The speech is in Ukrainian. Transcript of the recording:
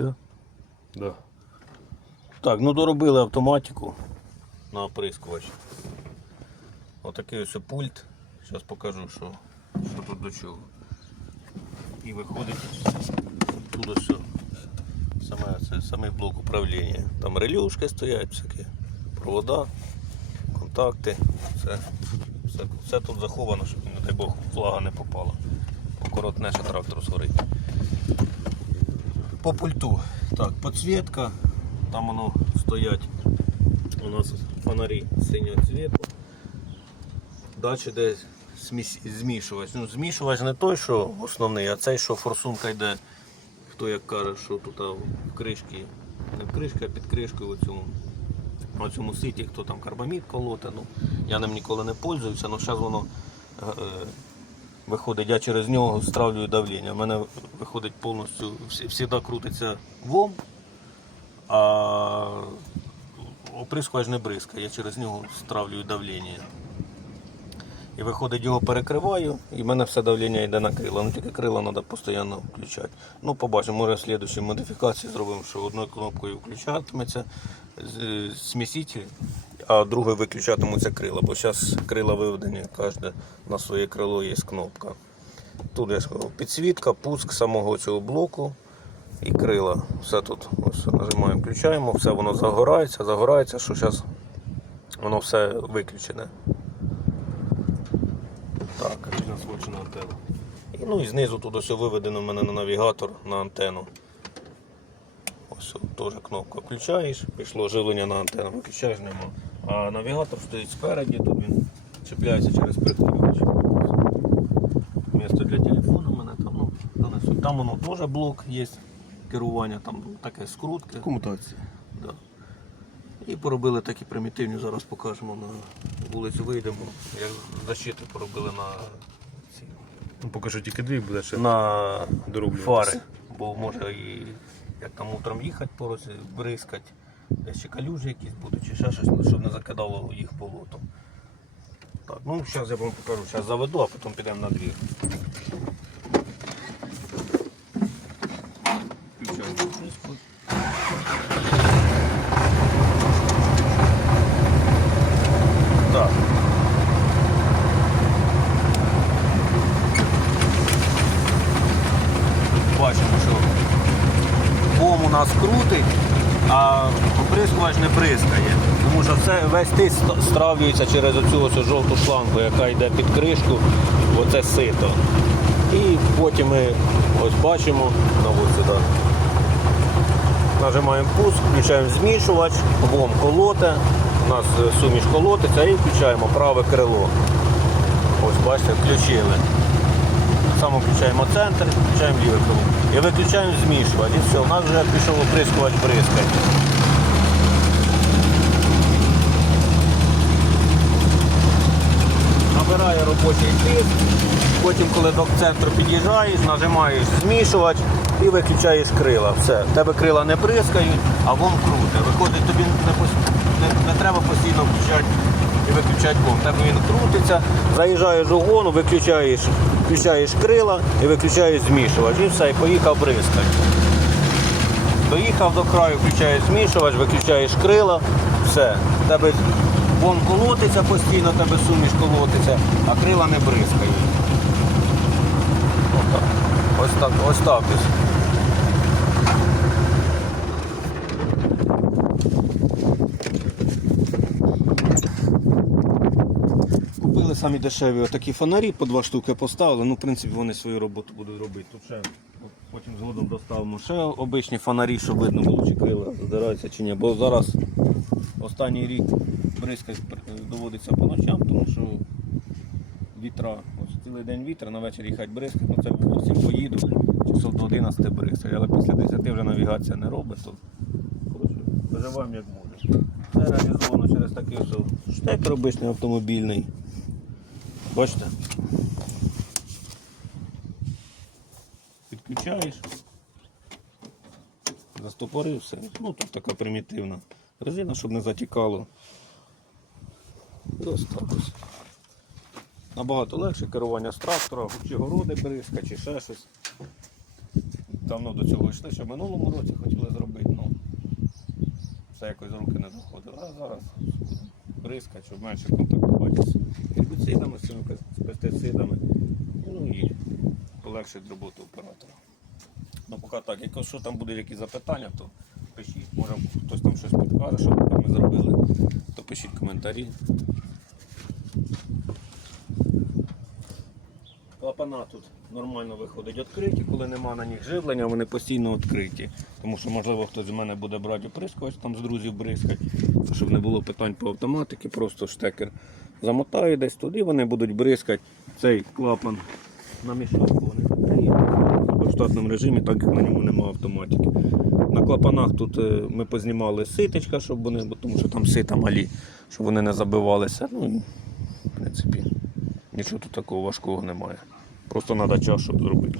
Все? Да. Так, ну доробили автоматику на оприскувач. Отакий ось пульт. Зараз покажу, що, що тут до чого. І виходить тут ось саме, це, самий блок управління. Там релюшки стоять, всякі провода, контакти. Все, все, все тут заховано, щоб, не дай Бог, влага не попала. Коротне, що трактор згорить. По пульту. Так, підсвітка. Там воно стоять у нас фонарі синього цвіту. Далі де сміс- змішувач. Ну, змішувач не той, що основний, а цей, що форсунка йде, хто як каже, що тут в кришці, не в а під кришкою цьому, на цьому ситі, хто там карбамід колоте. Ну, я ним ніколи не пользуюся, але зараз воно е, е, виходить, я через нього стравлюю давлення. У мене виходить повністю, завжди крутиться вом, а оприскувач не бризка, я через нього стравлюю давлення. І виходить, його перекриваю, і в мене все давлення йде на крила. Ну тільки крила треба постійно включати. Ну, побачимо, може в слідчій модифікації зробимо, що одною кнопкою включатиметься сміситель, а другою виключатимуться крила. Бо зараз крила виведені, кожне на своє крило є кнопка. Тут я сказав, підсвітка, пуск самого цього блоку і крила. Все тут ось нажимаємо, включаємо, все воно загорається, загорається, що зараз воно все виключене. Так, Насвочена антенна. і, ну і знизу тут ось виведено в мене на навігатор на антенну. Ось теж кнопка включаєш, пішло живлення на антенну, виключаєш нема. А навігатор стоїть спереді, тут він чіпляється через прикладач. Місто для телефону мене там, ну, донесу. Там воно теж блок є керування, там таке скрутки. Комутація. Да. І поробили такі примітивні, зараз покажемо на вулицю вийдемо. Як защити поробили на, Ну, поки що тільки дві буде ще на дороблюватися. фари. Бо може і як там утром їхати поруч, бризкать, бризкати, десь ще калюжі якісь будуть, чи ще щось, ну, щоб не закидало їх болотом. Так, ну зараз я вам покажу, зараз заведу, а потім підемо на двір. Включаємо бризку. Так. Бачимо, що бом у нас крутить, а оприскувач не бризкає. Тому що все, весь тиск стравлюється через оцю ось жовту шлангу, яка йде під кришку, оце сито. І потім ми ось бачимо на сюди. Нажимаємо пуск, включаємо змішувач, бом колоте, у нас е, суміш колотиться і включаємо праве крило. Ось бачите, включили. Саме включаємо центр, включаємо ліве крило. І виключаємо змішувач. І все, у нас вже пішов оприскувач бризкать. Набирає робочий тиск. Потім, коли до центру під'їжджаєш, нажимаєш змішувач і виключаєш крила. Все. Тебе крила не бризкають, а вон круте. Виходить, тобі не, пос- не, не треба постійно включати виключати тебе він крутиться, заїжджаєш у гону, виключаєш, включаєш крила і виключаєш змішувач. І все, і поїхав бризкати. Доїхав до краю, включаєш змішувач, виключаєш крила, все. Тебе вон колотиться постійно, тебе суміш колотиться, а крила не. Отак. Ось так, ось так ось. Самі дешеві отакі фонарі, по два штуки поставили. Ну, в принципі, вони свою роботу будуть робити. Тут ще потім згодом доставимо ще обичні фонарі, щоб видно було, чи крила задираються чи ні. Бо зараз останній рік бризкать доводиться по ночам, тому що вітра, ось цілий день вітер, на вечір їхати бризкать, ну це в 8 поїду, часов до 11 бризкать, але після 10 вже навігація не робить, то коротше, виживаємо як може. Це реалізовано через такий штекер обичний автомобільний. Бачите? Підключаєш. Застопорив все. Ну тут така примітивна резина, щоб не затікало. Ось. Набагато легше керування з трактора, чи городи бризка, чи ще щось. давно до цього йшли, що в минулому році хотіли зробити, ну все якось з руки не доходило. А зараз бризкати, щоб менше контактувати з цими з пестицидами. Ну і полегшить роботу оператора. Ну, поки так, якщо там будуть якісь запитання, то пишіть. Може хтось там щось підкаже, що там ми зробили, то пишіть коментарі. Клапана тут нормально виходять відкриті, коли нема на них живлення, вони постійно відкриті. Тому що, можливо, хтось з мене буде брати оприскувач, там з друзів бризкать, щоб не було питань по автоматиці, просто штекер замотаю десь туди, вони будуть бризкати цей клапан на мішалку штатному режимі, так як на ньому немає автоматики. На клапанах тут е, ми познімали ситечка, щоб вони, тому що там сита малі, щоб вони не забивалися. Ну в принципі нічого тут такого важкого немає. Просто треба час, щоб зробити.